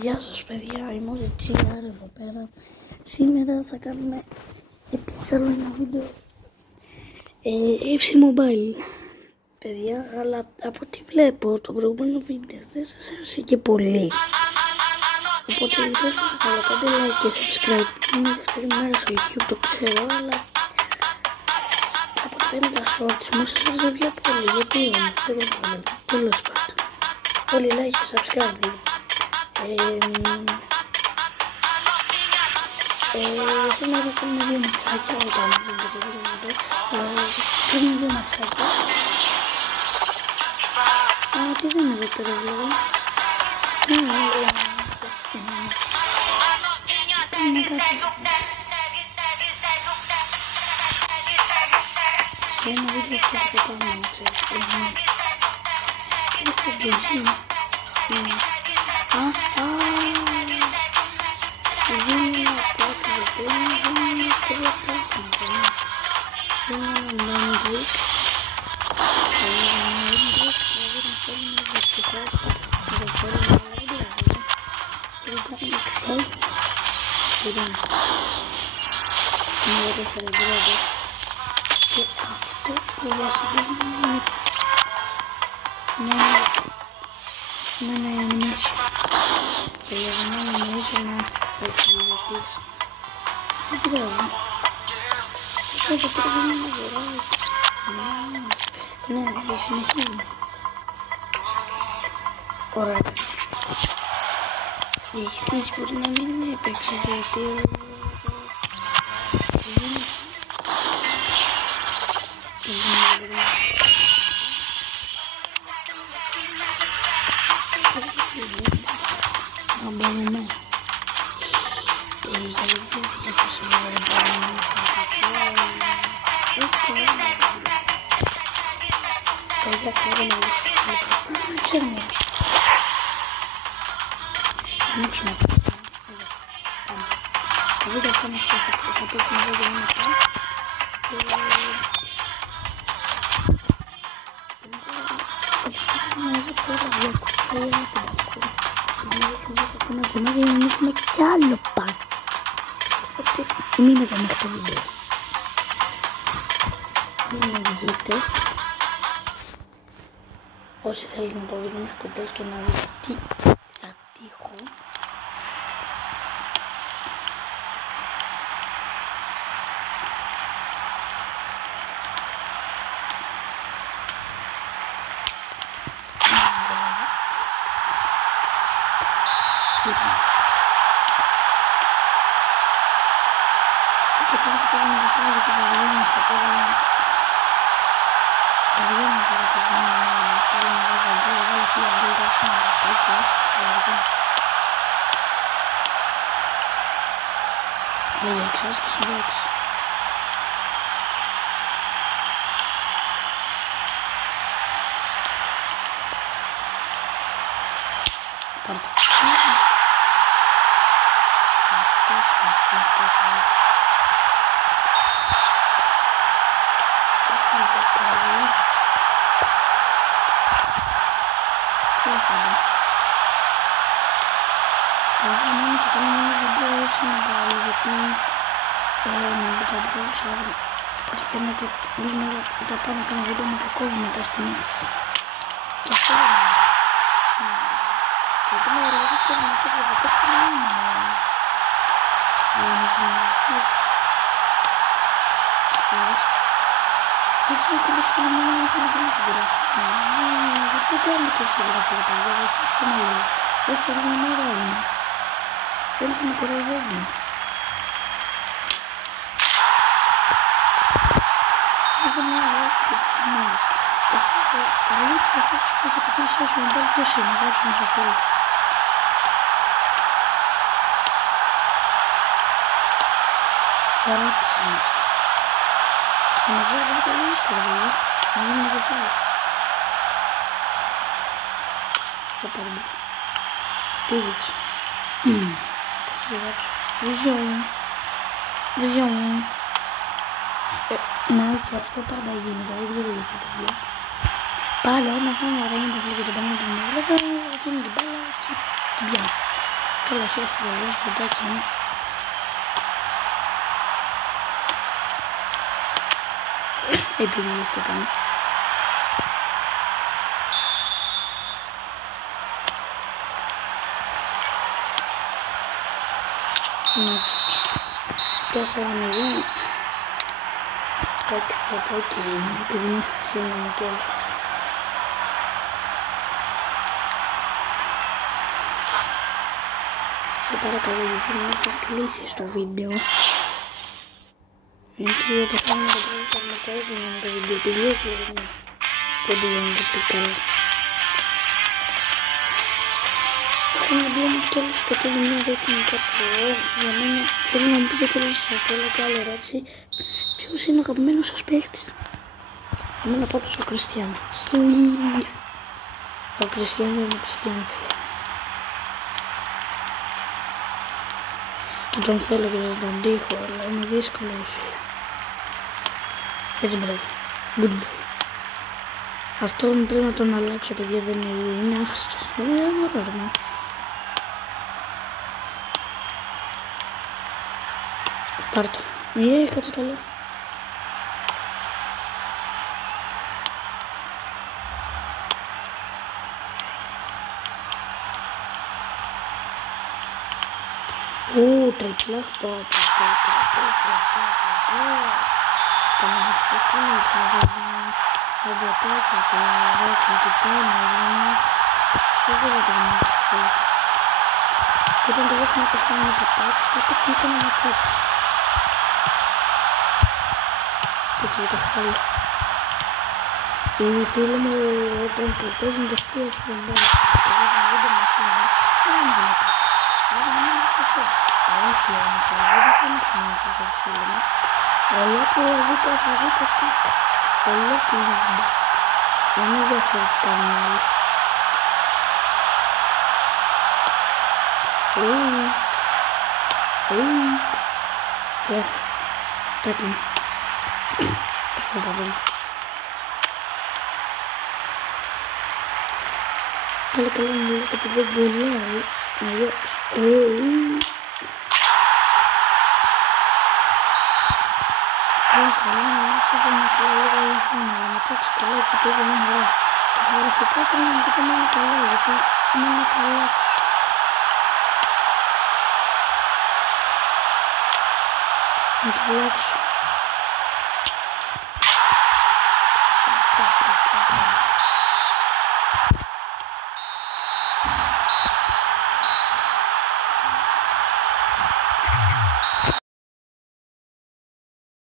Γεια σας παιδιά, είμαι ο GR εδώ πέρα. Σήμερα θα κάνουμε επίσης άλλο ένα βίντεο FC Mobile παιδιά, αλλά από ό,τι βλέπω το προηγούμενο βίντεο δεν σας άρεσε και πολύ. Οπότε σας παρακαλώ κάντε like και subscribe. Είναι η δεύτερη μέρα στο YouTube, το ξέρω, αλλά από ό,τι φαίνεται τα shorts μου σας άρεσε πιο πολύ. Γιατί όμως δεν ξέρω, τέλος πάντων. Όλοι like και subscribe λίγο. Θέλω να κάνουμε δύο ματσάκια, όταν δεν το δείτε, κάνουμε δύο ματσάκια. Τι δεν είναι εδώ πέρα δηλαδή. Σε ένα βίντεο αυτό θα το κάνουμε, ξέρεις. Και στο τζιζί. Και αυτό που βασιλεύουμε είναι ένα animation. Τελειώνω να νομίζω να επιλογείς. Δεν πειράζει. Εδώ πρέπει να είναι βορράκι. Ναι, δεν συνεχίζουμε. Ωραία. Η χτίση μπορεί να μην έπαιξε γιατί να μπορούμε δεν θα μας πέσει θα πέσουμε εδώ για μια φορά και να έχουμε κι άλλο πάνω. Οπότε μείνετε μέχρι το βίντεο. Μην βγείτε. Όσοι θέλετε να το δείτε μέχρι το τέλος και να δείτε τι θα τύχω. Και τώρα θα παίζουμε το σώμα γιατί βαριόμαστε τώρα. Βαριόμαι τώρα και για να πάρω να βάζω γκολ. Βάλω 1000 γκολ, δώσει ένα μπατάκιας. Λέγε εξάς και συμπέξει. Πάρω το. Θα κάνω ένα βίντεο έτσι να πάω γιατί τα μπρόξα από ό,τι φαίνεται όλη την ώρα που τα πάω να κάνω βίντεο με το κόβει μετά στη μέση και αυτό γιατί με δηλαδή και να το βλέπω το έτσι να κολλήσει και να μην έχω να κάνω την γραφή γιατί δεν κάνουμε και εσύ γραφή για παιδιά βοηθήστε με λίγο δεύτερη μέρα είναι όλοι θα με κοροϊδεύουν και έχω μια ερώτηση της ημέρας εσύ ο καλύτερος παίκτης που έχετε πει σε όσο μοντέλ ποιος είναι γράψουμε στο σχόλιο ερώτηση είναι αυτή να ξέρω πόσο καλή είστε ρε παιδιά να γίνουμε και φάω όπα δεν μπορώ πήδηξε κόψε και γράψε Βιζιόν να και αυτό πάντα γίνεται δεν ξέρω γιατί παιδιά πάλι όταν ήταν ωραία είναι το φλέγεται πάνω την μέρα αφήνει την μπάλα και την πιάνει Καλά, χαίρεστε βεβαίως, ποντάκι μου. Επιλύστε κάνει. Και 4-0. Εντάξει, ποντάκι μου, επειδή συγγνώμη κιόλας. Σε παρακαλώ, γιατί μην το κλείσεις το βίντεο. Γιατί αποφάνω το πρώτο να το έδεινα το βίντεο, επειδή έτσι έγινε. Δεν πηγαίνεται πολύ καλά. Έχουμε δει όμως κι άλλες και το βίντεο δεν είναι κάτι για μένα. Θέλω να μου πείτε κι άλλες όλα και άλλη ερώτηση. Ποιος είναι ο αγαπημένος σας παίκτης? Εμένα πάντως ο Κριστιάνο. Στο ίδιο. Ο Κριστιάνο είναι ο Κριστιάνο, φίλε. Και τον θέλω και τον τύχω, αλλά είναι δύσκολο, φίλε. Έτσι, μπράβο. Good boy. Αυτόν πρέπει να τον αλλάξω, παιδιά, δεν είναι άχρηστος. Δεν μπορώ, ρε. Πάρ' το. Κάτσε καλά. Τρίπλα. Πάμε να τις πω κάνω έτσι να δούμε ρομποτάκια και ρώτσια και πάνω, είναι άχρηστα. Δεν θέλω να παίζουμε τις πέτες. Και όταν τελειώσουμε να παίζουμε με πατάκι θα παίξουμε και ένα ματσάκι. Και έτσι για το χάλι. Οι φίλοι μου όταν παίζουν και αυτοί ας πούμε και βάζουν βίντεο με αυτήν δεν είναι δυνατό. Αλλά δεν είναι στις έτσι. Όχι όμως, εγώ δεν θα είναι στις έτσι φίλοι μου. Ολόκληρο βίντεο θα δείτε πακ. Ολόκληρο βίντεο. Δεν είναι διαφορετικά με άλλοι. Και τέτοιο. Πώς θα πω. Πάλι καλά μου λέτε που δεν κολλάει. Αλλιώς. Αλλά μέσα δεν είναι καλά λίγο η οθόνη, αλλά μετά ξεκολλάει και παίζει μια χαρά. Και τα γραφικά θέλω να μου πείτε να είναι καλά, γιατί είναι να το αλλάξω. Να το αλλάξω.